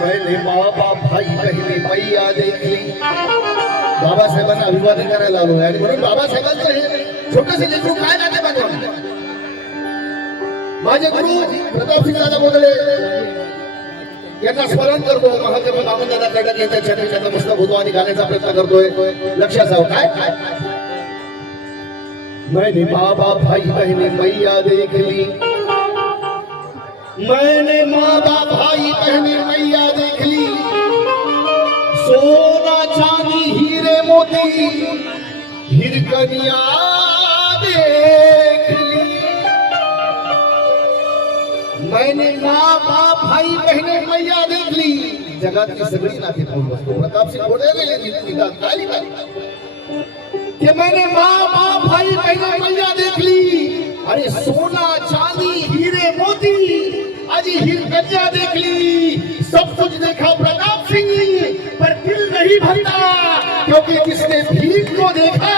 मैंने माँ बाप भाई बहिणी मैया देखली. बाबासाहेबांना अभिवादन करायला आलो आणि म्हणून बाबासाहेबांचं हे छोटंसं लेकरू काय जाते बघा. माझे गुरु प्रतापसिंह दादा मोदळे यांना स्मरण करतो. महाकवी वामनदादा खडक यांच्या चरणी मस्तक होतो आणि गाण्याचा प्रयत्न करतोय. लक्षात जाऊ काय मैंने माँ बाप भाई बहिणी मैया देखली. मैंने माँ बाप भाई बहने मैया देख ली. सोना चांदी हीरे मोती हिरकनिया देख ली. मैंने माँ बाप भाई बहने मैया देख ली. जगातली सगळी नाती पाहून बसतो. प्रतापसिंह बोलले कि मैंने माँ बाप भाई बहने मैया देख ली. अरे सोना चांदी हीरे मोती अजी हिरकनिया देख ली. सब कुछ देखा प्रताप सिंह पर दिल नहीं भरता क्योंकि किसने भीम को देखा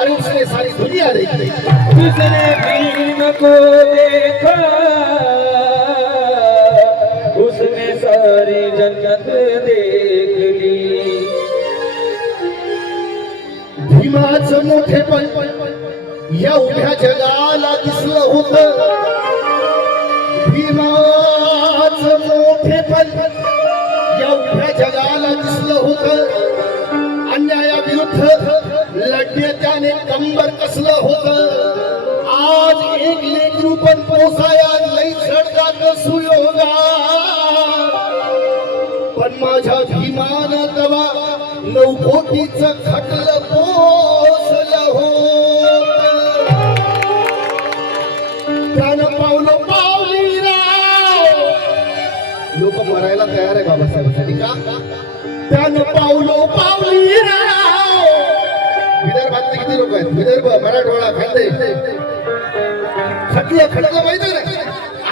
अरे उसने सारी दुनिया देख ली. जिसने भीम को देखा उसने सारी जन्नत देख ली. भीमाचं मोठेपण या उभ्या जगाला दिसलं होतं. भीमाचं मोठेपण या उभ्या जगाला दिसलं होतं. अन्यायाविरुद्ध लढणे त्याने कंबर कसलं होतं. आज एक लेकरू पण पोसाया लई चढतात सुयोगा. पण माझ्या भीमानं तवा 9 कोटीचं खटलं पोसलं होतं. त्यानं पावलं पावली राव. लोक मरायला तयार आहे बाबासाहेबांसाठी का. त्यानं पावलं पावली राव. विदर्भातले किती लोक आहेत. विदर्भ मराठवाडा खांदे खटलं माहिती नाही.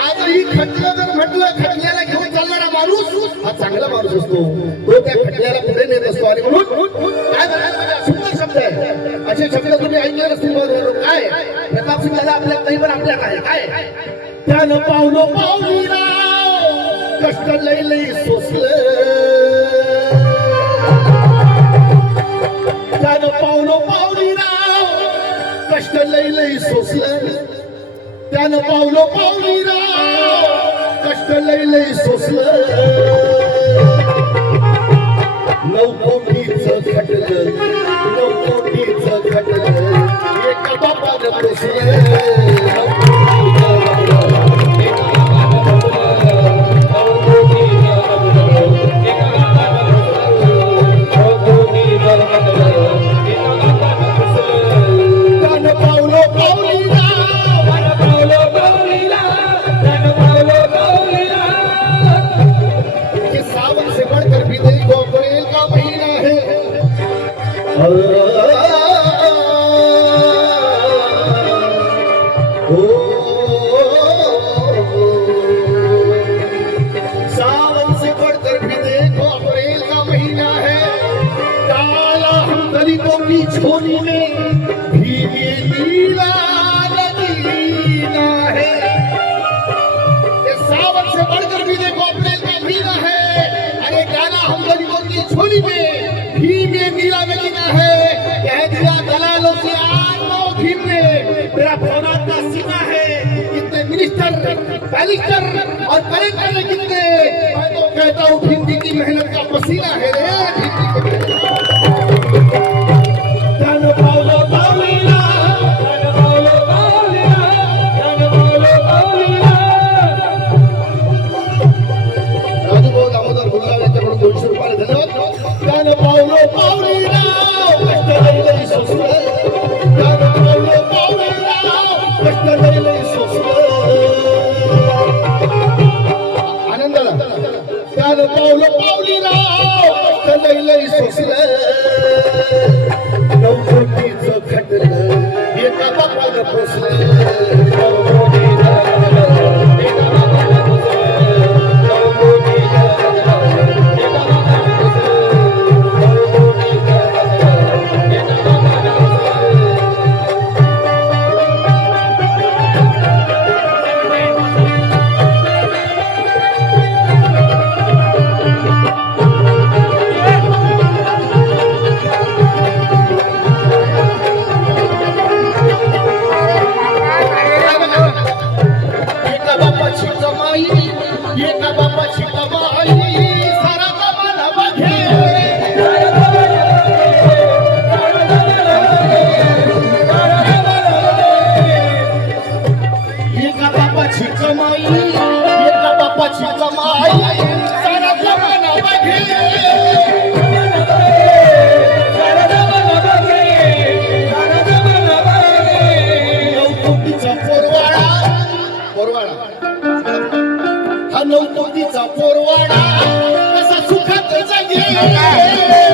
आजही खटलं जर म्हटलं खटल्याला घेऊन चालणारा माणूस हा चांगला माणूस असतो. तो त्या खटल्याला पुढे नेत असतो. आणि म्हणून काय सुंदर शब्द आहे. असे शब्द तुम्ही ऐकले नसतील. काय प्रतापसिंह दादा आपल्या काही पण आपल्या काय त्यानं पावलं पावली राव. कष्ट लई लई सोसलं. त्यानं पावलं पावली राव. कष्ट लई लई सोसलं. त्यानं पावलं पावली राव. कष्ट लई लई सोसलं. 9 कोटीचं खटलं. 9 कोटीचं खटलं. एका बापानं पोसलं. सावन से बढ़कर भी देखो अप्रैल का महीना है. काला हम दलितों की झोली में भी ये नीला नगीना है. ये सावन से बढ़कर भी देखो अप्रैल का महीना है. अरे काला हम दलितों की झोली में भीम ये नीला नगीना है. कह दिया दलालों से आनो भीम ने मेरा फौलाद का सीना है. कितने मिनिस्टर बैरिस्टर और कलेक्टर ने कितने. मैं तो कहता हूँ हिंदी की मेहनत का पसीना है रे. राजू भाऊ दामोदर गुरुगाव यांच्याकडून 200 रुपये धन्यवाद. त्यानं पावलं पावली राव. कष्ट लई लई सोसलं. त्यानं पावलं पावली राव. कष्ट लई लई सोसलं. आनंदाला त्यानं पावलं पावली राव. कष्ट लई लई सोसलं. 9 कोटीचं खटलं. एका बापानं पोसलं. कसा सुखात जगे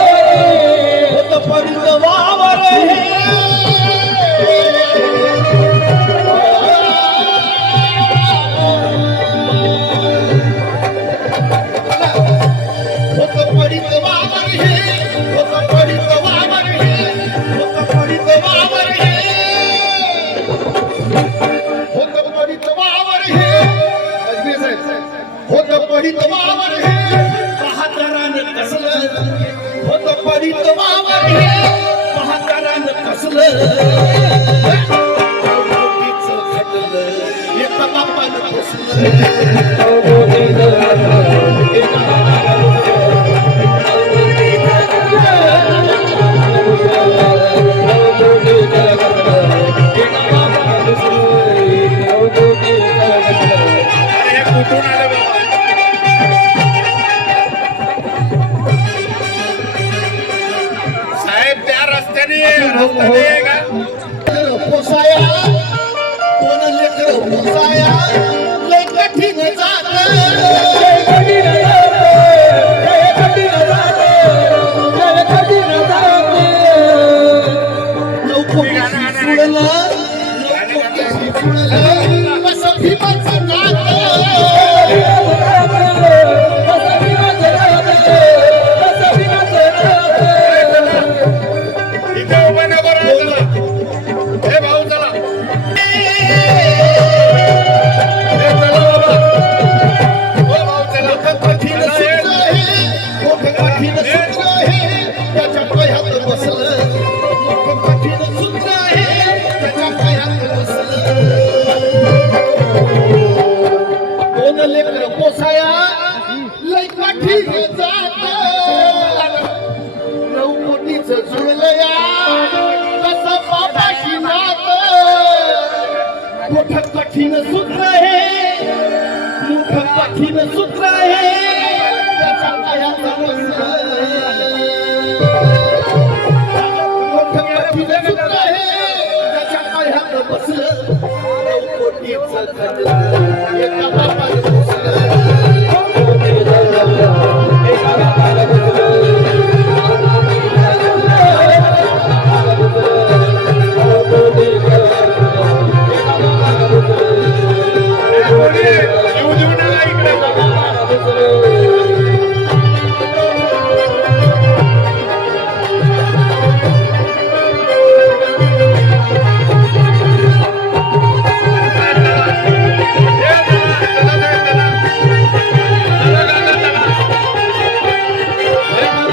होत पडित वावर होत पडित वावर हे होत पडित वावर हे होत पडित वावर हे होत पडित वावर हे होत पडित वावर हे महातराने कसलं होत पडित वावर हे महातराने कसलं मोठीचं खटलं एका बापानं बसलं साहेब त्या रस्त्याने पोसाया कोण लेकर पोसाया लय कठीण जात कसं भीमाचं इथे उभं नको राहू चला. हे भाऊ चला. हे चला बाबा. हो भाऊ चला. कठीण सूत्र आहे मोठं कठीण सूत्र आहे त्याच्या पायात बसलं मोठं कठीण सूत्र आहे त्याच्या पायात बसलं दोन लेकर पोसाया लय कठीण जात नऊ कोटीचं जुळलं या कसं बाबाशी नात मोठं कठीण सूत्र आहे मोठं कठीण सूत्र आहे त्याच्या पायात बसलं मोठं कठीण सूत्र आहे त्याच्या पायात बसलं नऊ कोटीचं खटलं एका बापानं बसलं कोणी येऊ देऊ नका इकडे.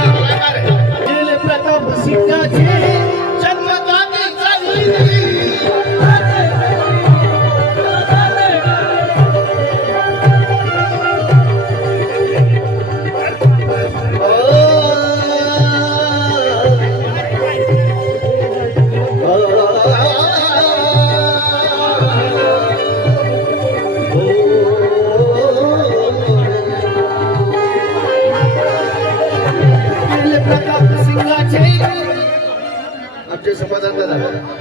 गेले प्रताप सिंगाचे जन्मदाते झाली गेले प्रताप सिंगाचे आमचे समाधान दादा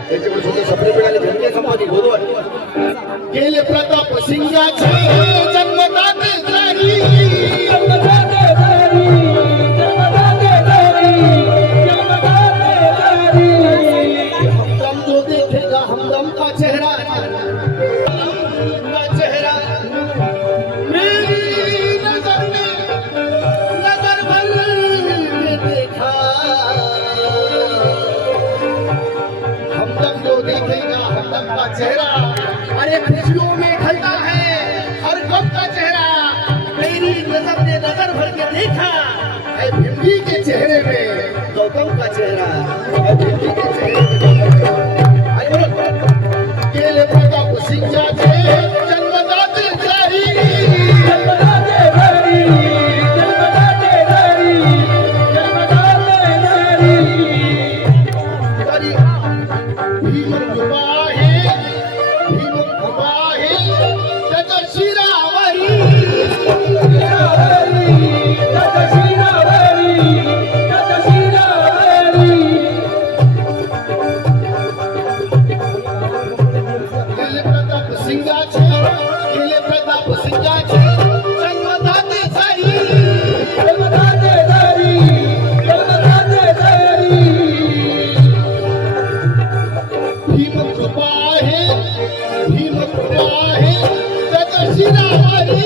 त्याच्याकडे सुद्धा सप्रेट मिळाले धनगे संपादी गोदवाड गेले प्रताप सिंगाचे जन्मदाते झाली हमदम जो देखेगा हमदम का चेहरा मेरी नजर ने नजर भर के देखा हमदम जो देखेगा हमदम का चेहरा अरे खुशियों में ढलता है हर गम का चेहरा मेरी नजर ने नजर भर के देखा है भिंडी के चेहरे में गौतम का चेहरा है भिंडी के चेहरे में गौतम का चेहरा। अरे बोलो केले प्रताप सिंगाचे जन्मदाते झाली तरी भीम उभा आहे त्याच्या शिरावरी सिंगाचे गेले प्रताप सिंगाचे जन्मदाते साई जन्मदाते सारी भीम कृपा आहे जगशिरावारी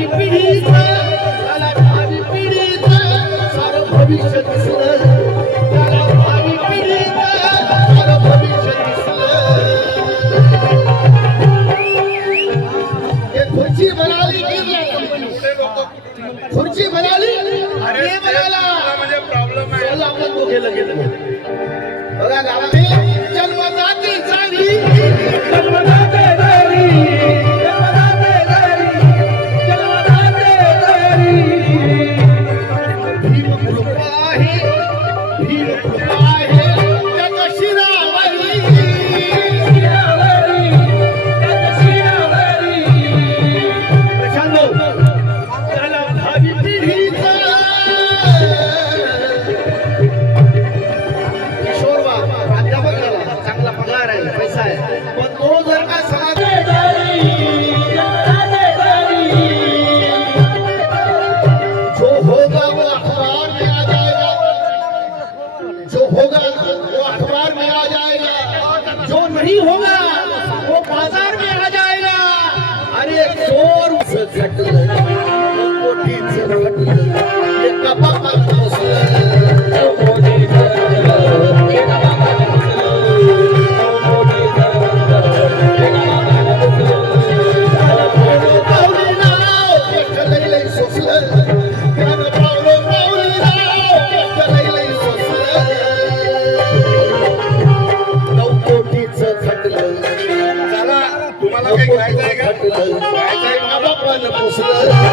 त्याला भावी पिढीचा सारं भविष्य दिसलं त्याला भावी पिढीचं सारं भविष्य दिसलं हे खुर्ची म्हणाली खुर्ची म्हणाली अरे हे म्हणाला तुला म्हणजे प्रॉब्लेम आहे चला आपण तो गेलं बघा गावाने जन्मदाते सारी भीम कृपा आहे जगशिरावारी प्रशांत त्याला भावी पिढीचा किशोरवा प्राध्यापक झाला चांगला पगार आहे पैसा आहे पण तो जर का समाज जो होगा वो अखबार में आ जाएगा जो होगा वो अखबार में आ जाएगा जो नहीं होगा वो बाजार में आ जाएगा अरे चोर खटलं कोटीचं खटलं एका बापात बसलं पावली नाव लई सोसलं पावली नाव लई सोसलं 9 कोटीचं खटलं चला तुम्हाला काही खायचं आहे का खटलं बापानं पोसलं